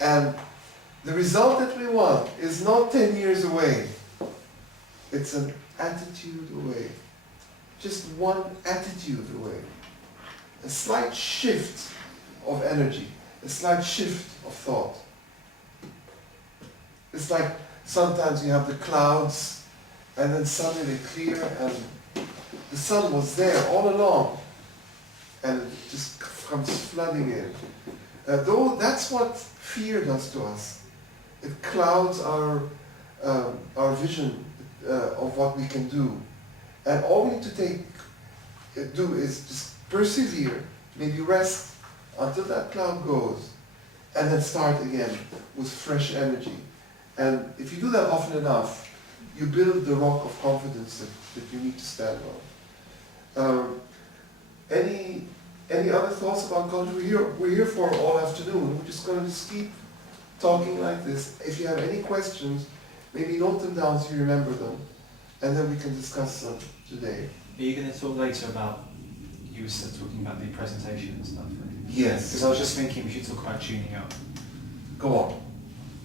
And the result that we want is not 10 years away. It's an attitude away. Just one attitude away. A slight shift of energy, a slight shift of thought. It's like sometimes you have the clouds and then suddenly they clear and the sun was there all along and it just comes flooding in. Though that's what fear does to us. It clouds our vision of what we can do. And all we need to do is just persevere, maybe rest until that cloud goes, and then start again with fresh energy. And if you do that often enough, you build the rock of confidence that you need to stand on. Any other thoughts about culture? We're here for all afternoon. We're just going to keep talking like this. If you have any questions, maybe note them down so you remember them, and then we can discuss them today. Are you going to talk later about, you were still talking about the presentation and stuff? Yes. Because I was just thinking we should talk about tuning up. Go on.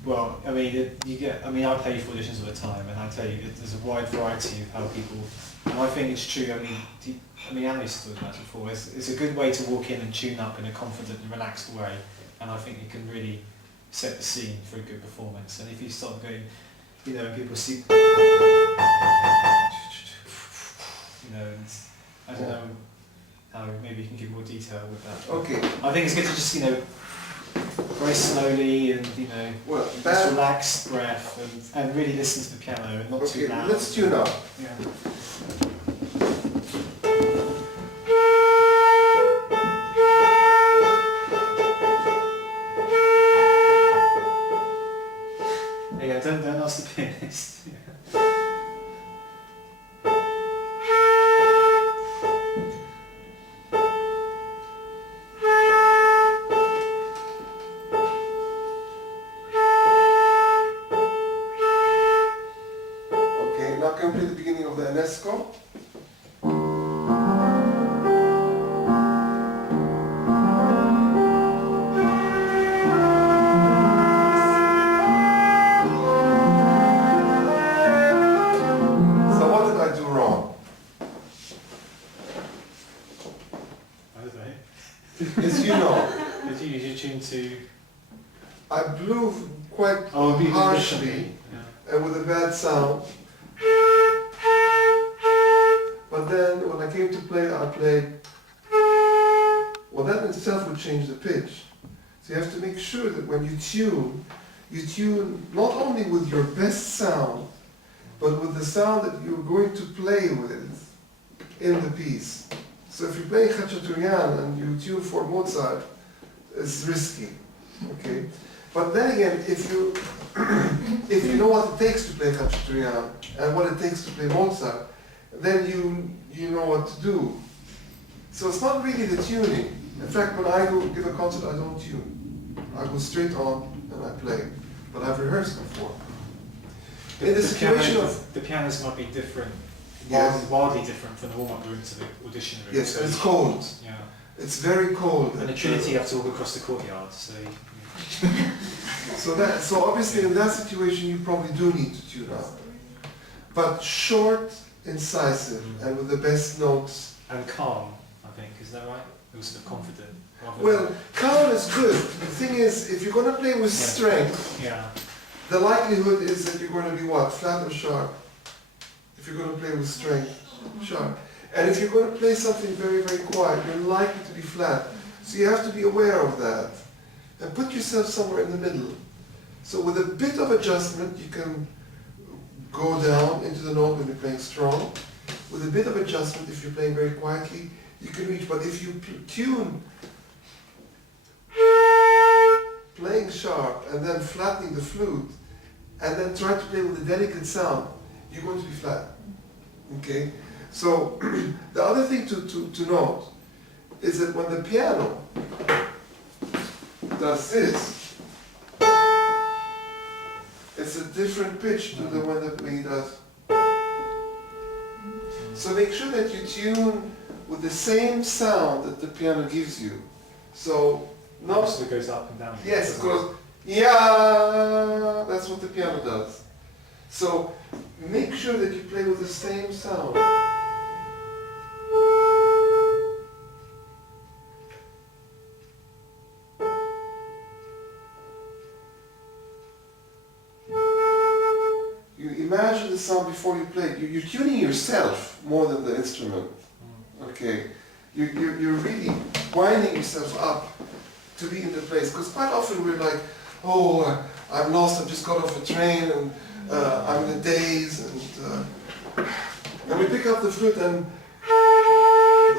Well, I mean, I play for auditions all the time, and I tell you, there's a wide variety of how people, and I think it's true. Annalise talked about it before. It's a good way to walk in and tune up in a confident and relaxed way, and I think you can really set the scene for a good performance. And if you start going, and people see, and I don't know how maybe you can give more detail with that. Okay. I think it's good to just very slowly and just relaxed breath and really listen to the piano and not too loud. Let's tune up. Yeah. Yeah, don't ask the pianist. I blew quite harshly and with a bad sound. But then when I came to play, I played. Well, that in itself would change the pitch. So you have to make sure that when you tune not only with your best sound, but with the sound that you're going to play with in the piece. So if you play Khachaturian and you tune for Mozart, it's risky, okay? But then again, if you know what it takes to play Khachaturian and what it takes to play Mozart, then you know what to do. So it's not really the tuning. In fact, when I go give a concert, I don't tune. I go straight on and I play. But I've rehearsed before. In the situation of the pianos might be different, wildly different from the warm-up room to the audition room. Yes, and it's cold. Yeah. It's very cold. And the Trinity have to walk across the courtyard, so. So obviously in that situation you probably do need to tune up. But short, incisive, and with the best notes. And calm, I think, is that right? Also confident. Well, calm is good. The thing is, if you're going to play with strength, the likelihood is that you're going to be what? Flat or sharp? If you're going to play with strength, sharp. And if you're going to play something very, very quiet, you're likely to be flat. So you have to be aware of that. And put yourself somewhere in the middle. So with a bit of adjustment, you can go down into the note when you're playing strong. With a bit of adjustment, if you're playing very quietly, you can reach. But if you tune playing sharp and then flattening the flute, and then try to play with a delicate sound, you're going to be flat. Okay? So the other thing to note is that when the piano does this, it's a different pitch to the one that we does. So make sure that you tune with the same sound that the piano gives you. So not it goes up and down. Yes, of course. Yeah, that's what the piano does. So make sure that you play with the same sound. You imagine the sound before you play. You're tuning yourself more than the instrument. Okay, you're really winding yourself up to be in the place. Because quite often we're like, oh, I'm lost. I've just got off a train and I'm in a daze, and we pick up the flute and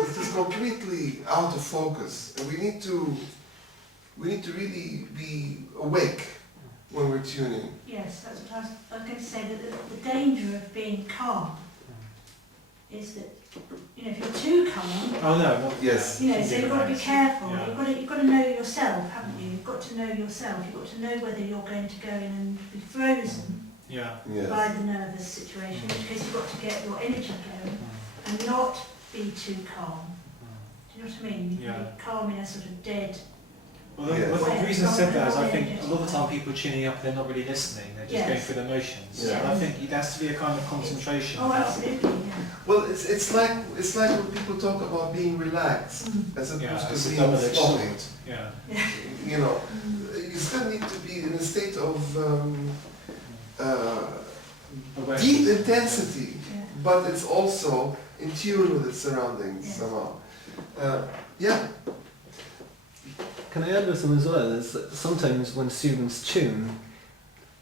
it's just completely out of focus. And we need to really be awake when we're tuning. Yes, that's what I was going to say. That the danger of being calm is that, you know, if you're too calm, Oh no. Yes. you know, so you've got to be careful. Yeah. You've got to know yourself, haven't you? You've got to know yourself. You've got to know whether you're going to go in and be frozen Yeah. Yes. by the nervous situation, because you've got to get your energy going and not be too calm. Do you know what I mean? You can Yeah. be calm in a sort of dead. Well, Yes. the reason I said that is I think Yeah. a lot of the time people are tuning up, they're not really listening, they're just Yes. going through the motions. Yeah. And I think it has to be a kind of concentration. Oh, absolutely. Yeah. Well, it's like when people talk about being relaxed as Yeah, opposed it's to a being double-edged floating. sword. Yeah. You know, you still need to be in a state of Awareness. deep intensity, Yeah. but it's also in tune with its surroundings Yes. somehow. Yeah. Can I add with some as well? Is that sometimes when students tune,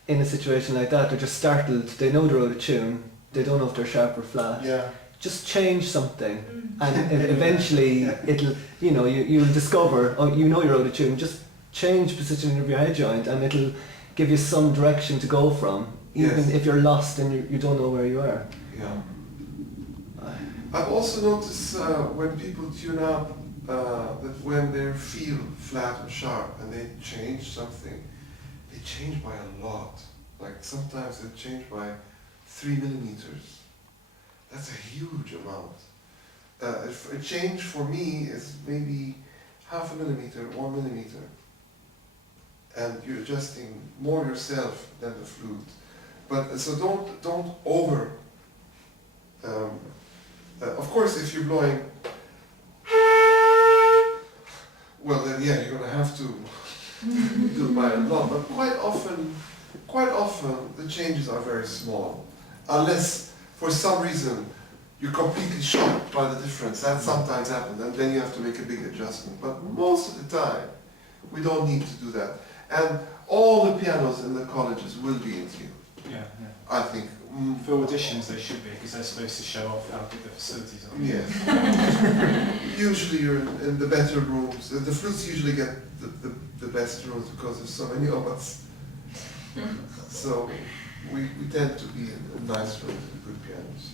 in a situation like that, they're just startled. They know they're out of tune. They don't know if they're sharp or flat. Yeah. Just change something, and eventually it'll, you know, you'll discover. Oh, you know you're out of tune. Just change position of your head joint, and it'll give you some direction to go from, even Yes. if you're lost and you don't know where you are. Yeah. I've also noticed when people tune up that when they feel flat or sharp and they change something, they change by a lot. Like sometimes they change by 3 millimeters. That's a huge amount. A change for me is maybe 0.5 millimeter, 1 millimeter. And you're adjusting more yourself than the flute. But so don't over. Of course, if you're blowing, well then yeah, you're gonna have to do it by a lot. But quite often the changes are very small, unless for some reason you're completely shocked by the difference. That sometimes happens, and then you have to make a big adjustment. But most of the time, we don't need to do that. And all the pianos in the colleges will be in tune, Yeah. I think. For auditions they should be, because they're supposed to show off how good the facilities are. Yeah. Usually you're in the better rooms. The flutes usually get the best rooms because there's so many of us. So we tend to be in nice rooms with good pianos.